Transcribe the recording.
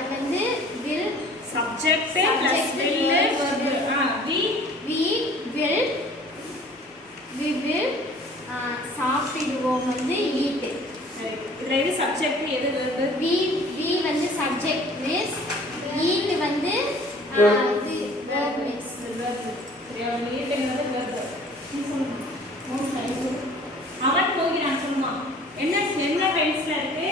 அது வந்து will subject plus will verb we will சாப்பிடுவோம் வந்து eat. இதுல எது சப்ஜெக்ட் எது verb? we வந்து subject miss, eat வந்து verb miss. சரியா? eat என்னது verb. நீ சொல்லு. அவன் போகிறான் சொல்லுமா. என்ன டென்ஸ்ல இருக்கு?